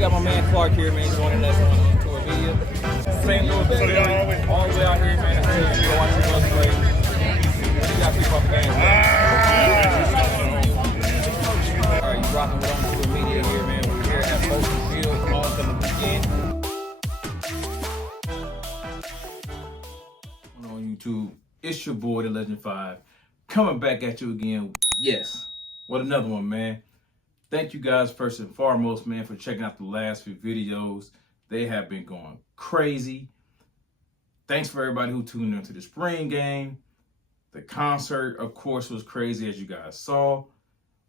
got my man Clark here, man, joining us on Tour Media. St. Louis, all the way out here, man. You're watching us play. You got people up the game, man. All right, you rocking with on Tour Media here, man. We're here at Motion Field, homecoming weekend. On YouTube, it's your boy, the Legend 5, coming back at you again. Yes, what another one, man. Thank you guys first and foremost, man, for checking out the last few videos. They have been going crazy. Thanks for everybody who tuned into the spring game. The concert, of course, was crazy, as you guys saw.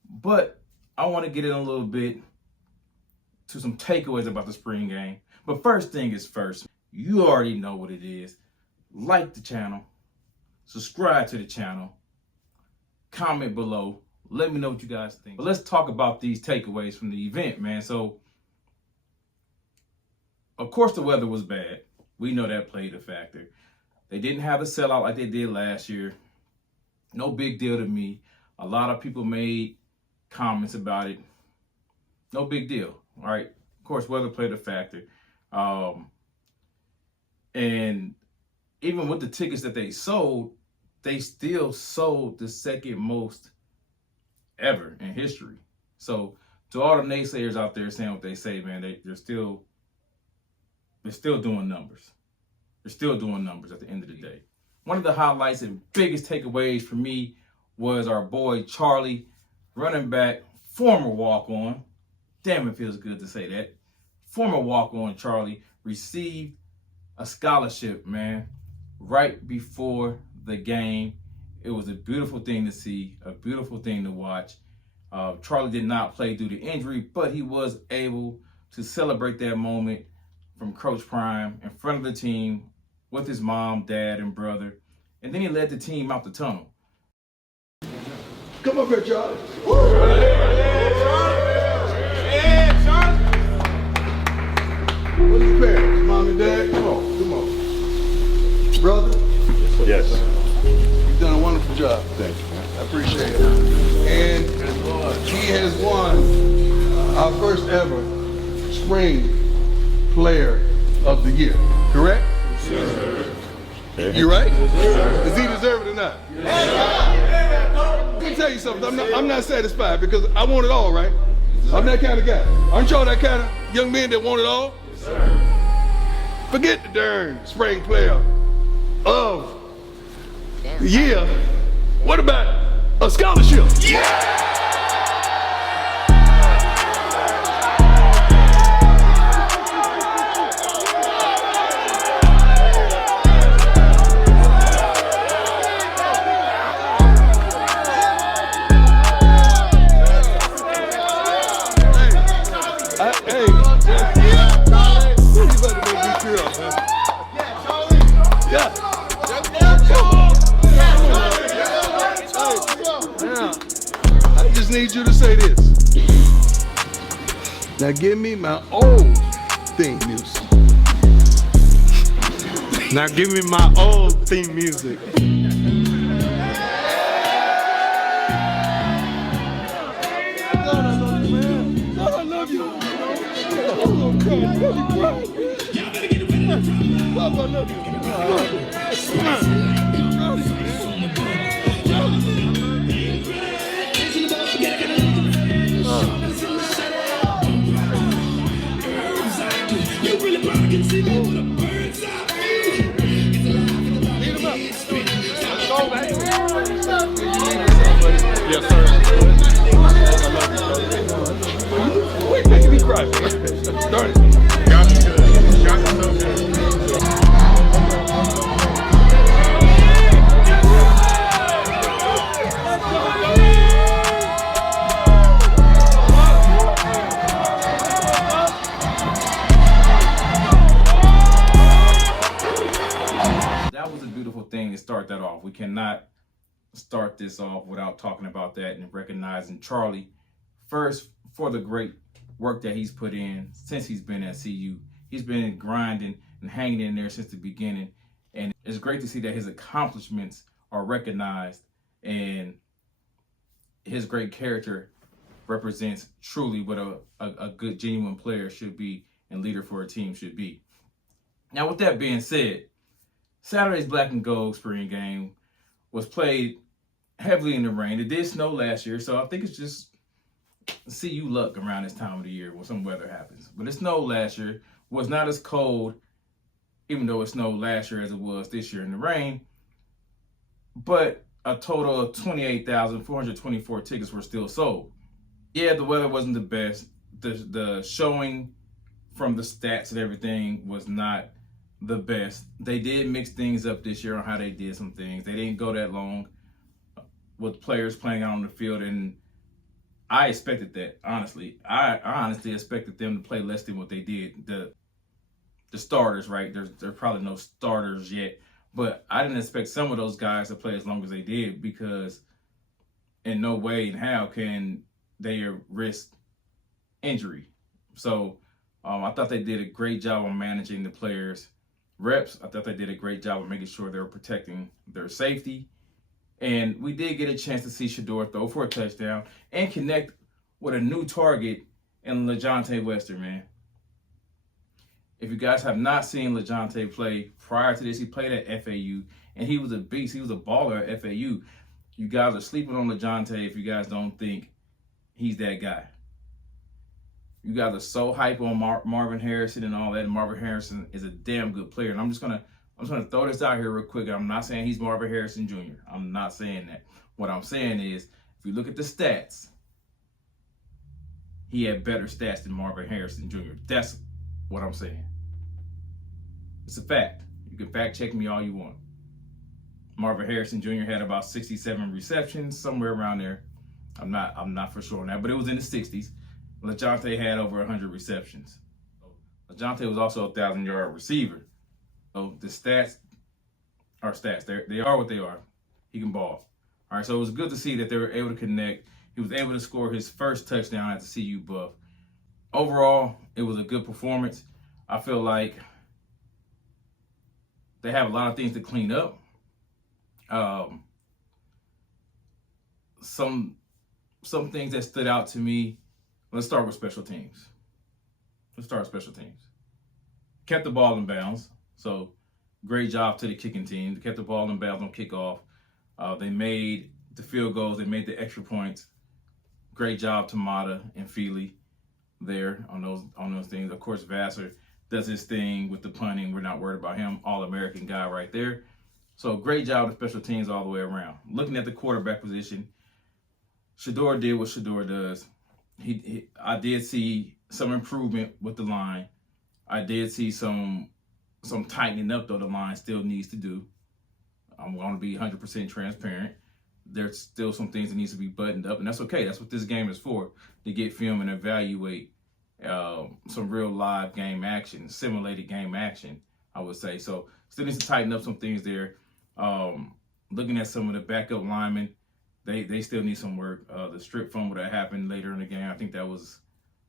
But I want to get in a little bit to some takeaways about the spring game. But first thing is first, you already know what it is. Like the channel, subscribe to the channel, comment below. Let me know what you guys think. But let's talk about these takeaways from the event, man. So, of course, the weather was bad. We know that played a factor. They didn't have a sellout like they did last year. No big deal to me. A lot of people made comments about it. No big deal, all right? Of course, weather played a factor. And even with the tickets that they sold, they still sold the second most ever in history. So to all the naysayers out there saying what they say, man, they're still doing numbers. They're still doing numbers at the end of the day. One of the highlights and biggest takeaways for me was our boy Charlie, running back, former walk-on. Damn, it feels good to say that. Former walk-on Charlie received a scholarship, man, right before the game. It was a beautiful thing to see, a beautiful thing to watch. Charlie did not play due to injury, but he was able to celebrate that moment from Coach Prime in front of the team with his mom, dad, and brother. And then he led the team out the tunnel. Come up here, Charlie. Yeah, Charlie. What are your parents? Mom and dad? Come on. Brother? Yes. You've done a wonderful job. Thank you, man. I appreciate it. And he has won our first ever Spring Player of the Year, correct? Sir. You right? Does he deserve it or not? Let me tell you something. I'm not satisfied because I want it all, right? I'm that kind of guy. Aren't y'all that kind of young men that want it all? Yes, sir. Forget the darn Spring Player of the Year. What about a scholarship? Yeah! Need you to say this. Now give me my old theme music. Now give me my old theme music. I love you. Oh, God, you cry. Papa, I love you. Come on. Yes, sir. Wait, making me cry, man. Darn it. Got me good. Got me so good. That was a beautiful thing to start that off. We cannot start this off without talking about that and recognizing Charlie first for the great work that he's put in since he's been at CU. He's been grinding and hanging in there since the beginning, and it's great to see that his accomplishments are recognized and his great character represents truly what a good, genuine player should be and leader for a team should be. Now, with that being said, Saturday's Black and Gold spring game was played heavily in the rain. It did snow last year, so I think it's just CU luck around this time of the year when some weather happens. But it snowed last year, was not as cold, even though it snowed last year as it was this year in the rain. But a total of 28,424 tickets were still sold. Yeah, the weather wasn't the best. The showing from the stats and everything was not the best. They did mix things up this year on how they did some things. They didn't go that long with players playing out on the field, and I expected that, honestly. I honestly expected them to play less than what they did. The starters, right? There's probably no starters yet, but I didn't expect some of those guys to play as long as they did, because in no way and how can they risk injury. So I thought they did a great job on managing the players' reps. I thought they did a great job of making sure they were protecting their safety. And we did get a chance to see Shedeur throw for a touchdown and connect with a new target in LeJohntay Wester, man. If you guys have not seen LeJohntay play prior to this, he played at FAU, and he was a beast. He was a baller at FAU. You guys are sleeping on LeJohntay if you guys don't think he's that guy. You guys are so hype on Marvin Harrison and all that. And Marvin Harrison is a damn good player. And I'm just gonna throw this out here real quick. I'm not saying he's Marvin Harrison Jr. I'm not saying that. What I'm saying is, if you look at the stats, he had better stats than Marvin Harrison Jr. That's what I'm saying. It's a fact. You can fact check me all you want. Marvin Harrison Jr. had about 67 receptions, somewhere around there. I'm not for sure on that, but it was in the 60s. LeJohntay had over 100 receptions. LeJohntay was also a 1,000-yard receiver. So the stats are stats. They are what they are. He can ball. All right, so it was good to see that they were able to connect. He was able to score his first touchdown at the CU Buff. Overall, it was a good performance. I feel like they have a lot of things to clean up. Some things that stood out to me. Let's start with special teams. Kept the ball in bounds. So great job to the kicking team. They kept the ball in bounds on kickoff. They made the field goals. They made the extra points. Great job to Mata and Feely there on those things. Of course, Vassar does his thing with the punting. We're not worried about him. All-American guy right there. So great job with special teams all the way around. Looking at the quarterback position, Shedeur did what Shedeur does. I did see some improvement with the line. I did see some tightening up, though the line still needs to do. I'm going to be 100% transparent. There's still some things that needs to be buttoned up, and that's okay. That's what this game is for, to get film and evaluate some real live game action, simulated game action, I would say. So still needs to tighten up some things there. Looking at some of the backup linemen, they still need some work. The strip fumble that happened later in the game, I think that was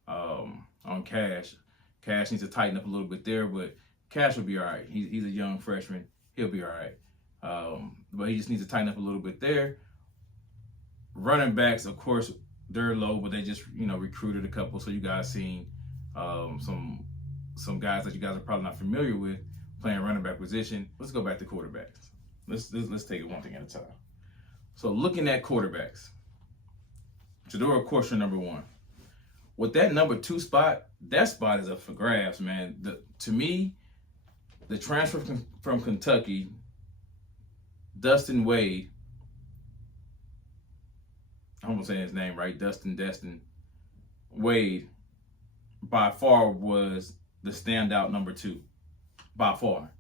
on Cash. Cash needs to tighten up a little bit there, but Cash will be all right. He's a young freshman. He'll be all right. But he just needs to tighten up a little bit there. Running backs, of course, they're low, but they just recruited a couple. So you guys seen some guys that you guys are probably not familiar with playing running back position. Let's go back to quarterbacks. Let's take it one thing at a time. So looking at quarterbacks, Shedeur, of course, you're number one. With that number 2 spot, that spot is up for grabs, man. To me, the transfer from Kentucky, Dustin Wade, I'm gonna say his name right, Destin Wade, by far was the standout number 2, by far.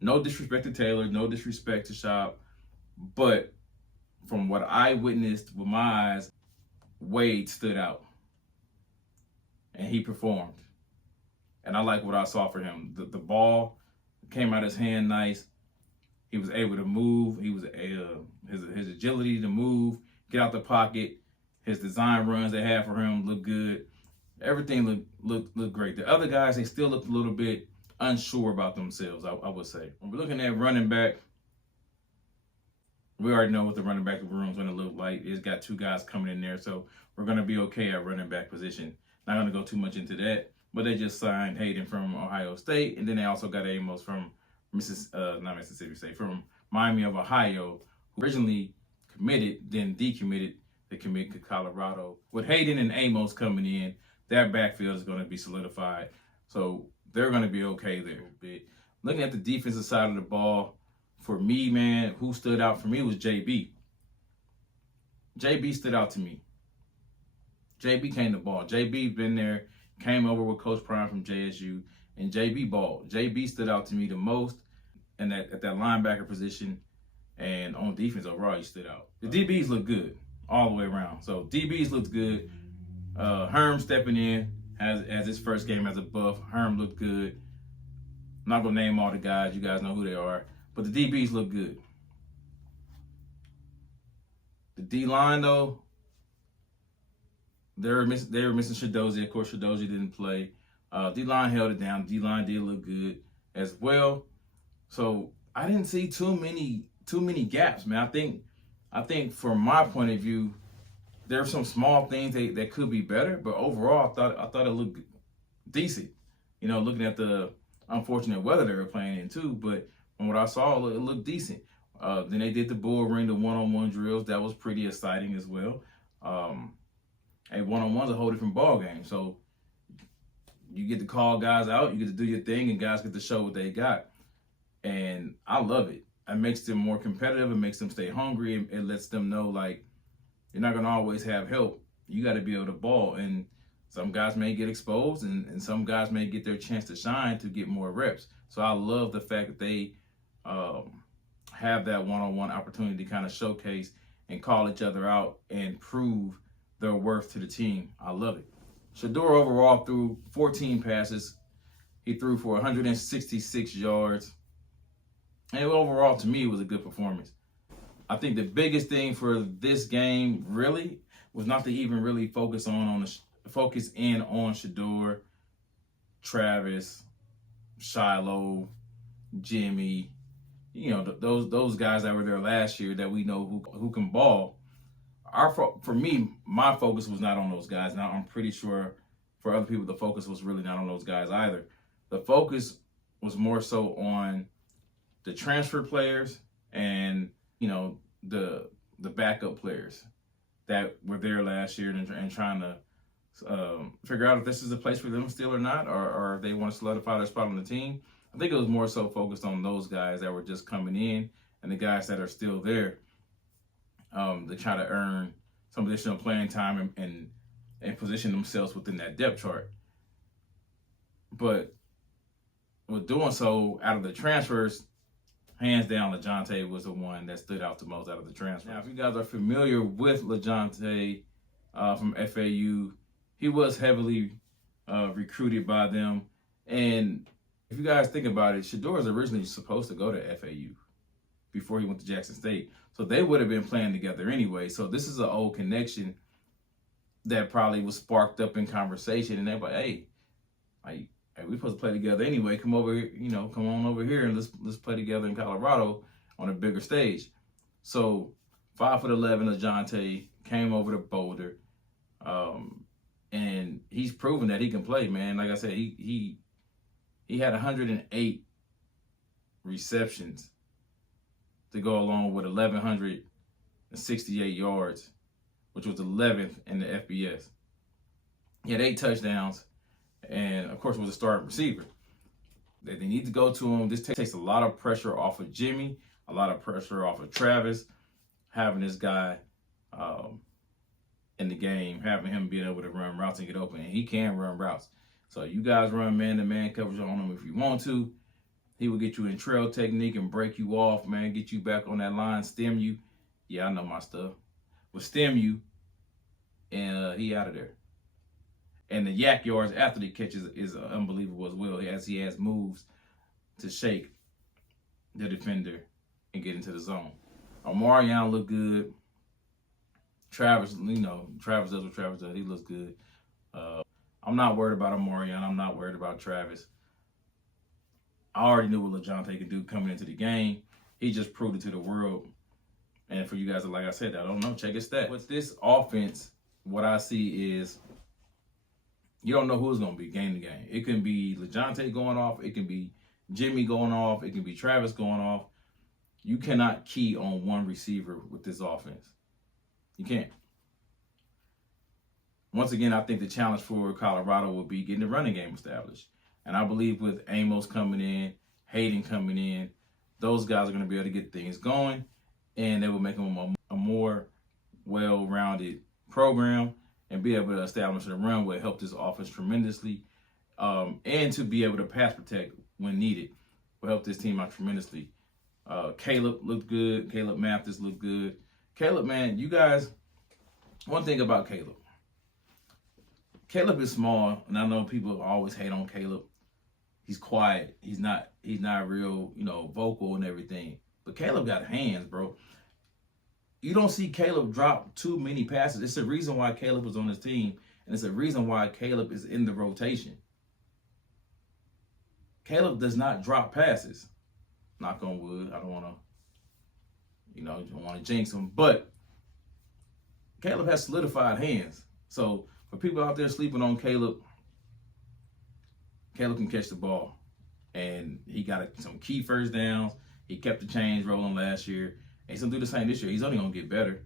No disrespect to Taylor, no disrespect to Shop, but from what I witnessed with my eyes, Wade stood out, and he performed. And I like what I saw for him. The ball came out his hand nice. He was able to move. He was his agility to move, get out the pocket. His design runs they had for him looked good. Everything looked great. The other guys, they still looked a little bit unsure about themselves, I would say. When we're looking at running back, we already know what the running back room is going to look like. It's got 2 guys coming in there, so we're going to be okay at running back position. Not going to go too much into that, but they just signed Hayden from Ohio State, and then they also got Amos from Mississippi State, from Miami of Ohio, who originally committed, then decommitted to commit to Colorado. With Hayden and Amos coming in, that backfield is going to be solidified, so they're going to be okay there a bit. Looking at the defensive side of the ball, for me, man, who stood out for me was JB. JB stood out to me. JB came to ball. JB been there, came over with Coach Prime from JSU, and JB balled. JB stood out to me the most, and at that linebacker position, and on defense overall, he stood out. The DBs look good all the way around. So DBs looked good. Herm stepping in as his first game as a buff. Herm looked good. I'm not gonna name all the guys. You guys know who they are. But the DBs look good. The D-line, though, they were missing Shadozi. Of course, Shadozi didn't play. D-line held it down. D-line did look good as well. So I didn't see too many gaps, man. I think from my point of view, there are some small things that could be better, but overall, I thought it looked decent. You know, looking at the unfortunate weather they were playing in too, but from what I saw, it looked decent. Then they did the bull ring, the one-on-one drills. That was pretty exciting as well. One-on-one's a whole different ball game. So you get to call guys out, you get to do your thing, and guys get to show what they got. And I love it. It makes them more competitive. It makes them stay hungry. It lets them know, like, you're not going to always have help. You got to be able to ball. And some guys may get exposed, and some guys may get their chance to shine to get more reps. So I love the fact that they have that one-on-one opportunity to kind of showcase and call each other out and prove their worth to the team. I love it. Shedeur overall threw 14 passes. He threw for 166 yards. And overall, to me, it was a good performance. I think the biggest thing for this game really was not to even really focus in on Shedeur, Travis, Shiloh, Jimmy, you know, those guys that were there last year that we know who can ball. For me, my focus was not on those guys. Now, I'm pretty sure for other people, the focus was really not on those guys either. The focus was more so on the transfer players and, you know, the backup players that were there last year and trying to figure out if this is a place for them still or not, or if they want to solidify their spot on the team. I think it was more so focused on those guys that were just coming in and the guys that are still there to try to earn some additional playing time and position themselves within that depth chart. But with doing so, out of the transfers, hands down, LaJohntay was the one that stood out the most out of the transfers. Now, if you guys are familiar with LaJohntay from FAU, he was heavily recruited by them. And if you guys think about it, Shedeur was originally supposed to go to FAU before he went to Jackson State. So they would have been playing together anyway. So this is an old connection that probably was sparked up in conversation. And they're like, hey, we're supposed to play together anyway. Come over here, come on over here and let's play together in Colorado on a bigger stage. So 5'11" LaJohntay came over to Boulder. And he's proven that he can play, man. Like I said, he had 108 receptions to go along with 1,168 yards, which was 11th in the FBS. He had 8 touchdowns, and of course was a starting receiver. They need to go to him. This takes a lot of pressure off of Jimmy, a lot of pressure off of Travis, having this guy in the game, having him being able to run routes and get open. And he can run routes. So you guys run man-to-man coverage on him if you want to. He will get you in trail technique and break you off, man, get you back on that line, stem you. Yeah, I know my stuff. Will stem you, and he out of there. And the yak yards after the catches is unbelievable as well, as he has moves to shake the defender and get into the zone. Omarion looked good. Travis, Travis does what Travis does. He looks good. I'm not worried about Omarion. I'm not worried about Travis. I already knew what LaJohntay could do coming into the game. He just proved it to the world And for you guys, like I said, I don't know, check his stats. With this offense, what I see is you don't know who's going to be game to game. It can be LeJounte going off. It can be Jimmy going off. It can be Travis going off. You cannot key on one receiver with this offense. You can't. Once again, I think the challenge for Colorado will be getting the running game established. And I believe with Amos coming in, Hayden coming in, those guys are going to be able to get things going, and they will make them a more well-rounded program and be able to establish a run will help this offense tremendously. And to be able to pass protect when needed will help this team out tremendously. Caleb looked good. Caleb Mathis looked good. Caleb, man, you guys, one thing about Caleb. Caleb is small, and I know people always hate on Caleb. He's quiet. He's not real, vocal and everything. But Caleb got hands, bro. You don't see Caleb drop too many passes. It's the reason why Caleb was on his team, and it's the reason why Caleb is in the rotation. Caleb does not drop passes. Knock on wood. I don't want to, jinx him. But Caleb has solidified hands. So for people out there sleeping on Caleb, Caleb can catch the ball. And he got some key first downs. He kept the chains rolling last year. And he's going to do the same this year. He's only going to get better.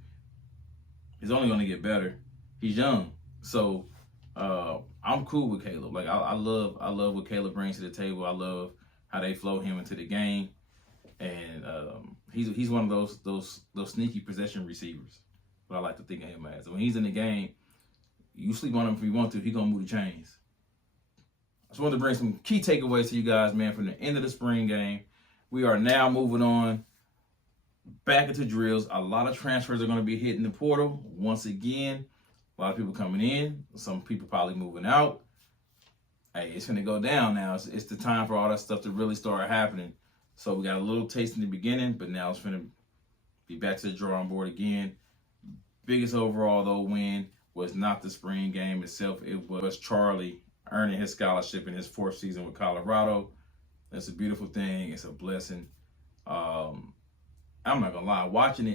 He's only going to get better. He's young. So I'm cool with Caleb. Like I love what Caleb brings to the table. I love how they flow him into the game. And he's one of those sneaky possession receivers. But I like to think of him as. When he's in the game, you sleep on him if you want to. He's going to move the chains. I just wanted to bring some key takeaways to you guys, man, from the end of the spring game. We are now moving on back into drills. A lot of transfers are going to be hitting the portal once again. A lot of people coming in. Some people probably moving out. Hey, it's going to go down now. It's the time for all that stuff to really start happening. So we got a little taste in the beginning, but now it's going to be back to the drawing board again. Biggest overall, though, win was not the spring game itself. It was Charlie earning his scholarship in his 4th season with Colorado. It's a beautiful thing. It's a blessing. I'm not going to lie. Watching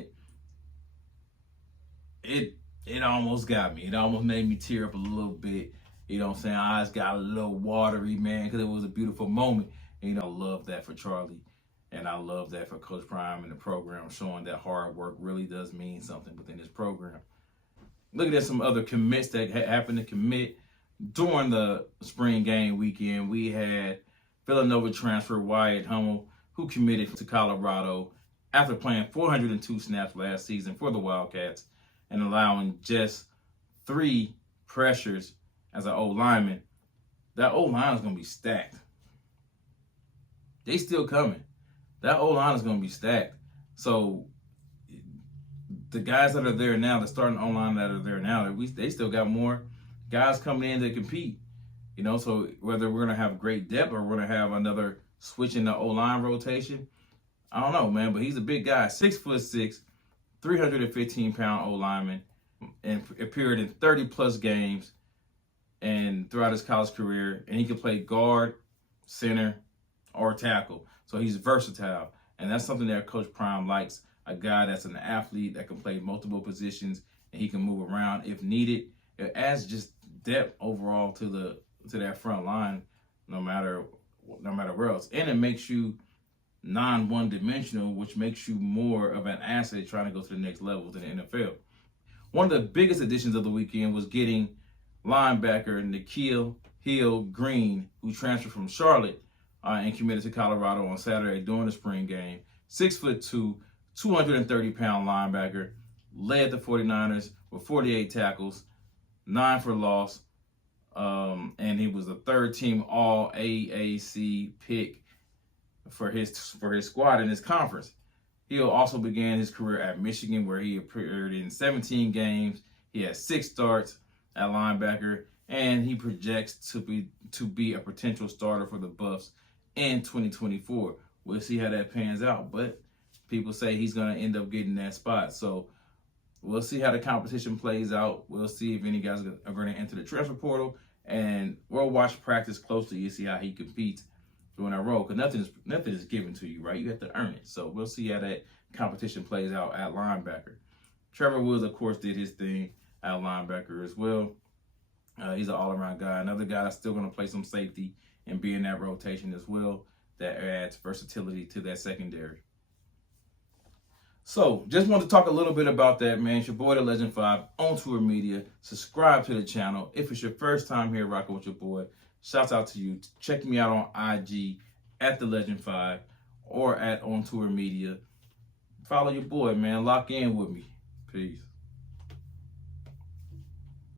it almost got me. It almost made me tear up a little bit. You know what I'm saying? Eyes got a little watery, man, because it was a beautiful moment. And, I love that for Charlie. And I love that for Coach Prime and the program, showing that hard work really does mean something within this program. Looking at some other commits that happened to commit during the spring game weekend, we had Villanova transfer Wyatt Hummel, who committed to Colorado after playing 402 snaps last season for the Wildcats and allowing just 3 pressures as an O-lineman. That O-line is going to be stacked. They still coming. That O-line is going to be stacked. So the guys that are there now, the starting O-line that are there now, they still got more guys coming in to compete. So whether we're going to have great depth or we're going to have another switch in the O-line rotation, I don't know, man. But he's a big guy, 6'6", 315-pound O-lineman, and appeared in 30-plus games and throughout his college career. And he can play guard, center, or tackle. So he's versatile. And that's something that Coach Prime likes, a guy that's an athlete that can play multiple positions and he can move around if needed. It adds just depth overall to that front line, no matter where else. And it makes you non-one-dimensional, which makes you more of an asset trying to go to the next level to the NFL. One of the biggest additions of the weekend was getting linebacker Nikhil Hill-Green, who transferred from Charlotte and committed to Colorado on Saturday during the spring game. 6'2", 230-pound linebacker, led the 49ers with 48 tackles, 9 for loss, and he was the 3rd-team All-AAC pick for his squad in his conference. Hill also began his career at Michigan, where he appeared in 17 games. He had 6 starts at linebacker, and he projects to be a potential starter for the Buffs in 2024. We'll see how that pans out, but people say he's going to end up getting that spot. So we'll see how the competition plays out. We'll see if any guys are going to enter the transfer portal, and we'll watch practice closely to see how he competes during that role, because nothing is given to you, right? You have to earn it. So we'll see how that competition plays out at linebacker. Trevor Woods, of course, did his thing at linebacker as well. He's an all-around guy. Another guy that's still going to play some safety and be in that rotation as well. That adds versatility to that secondary. So, just want to talk a little bit about that, man. It's your boy, the Legend 5, on Tour Media. Subscribe to the channel. If it's your first time here rocking with your boy, shouts out to you. Check me out on IG at the Legend 5 or at on Tour Media. Follow your boy, man. Lock in with me. Peace.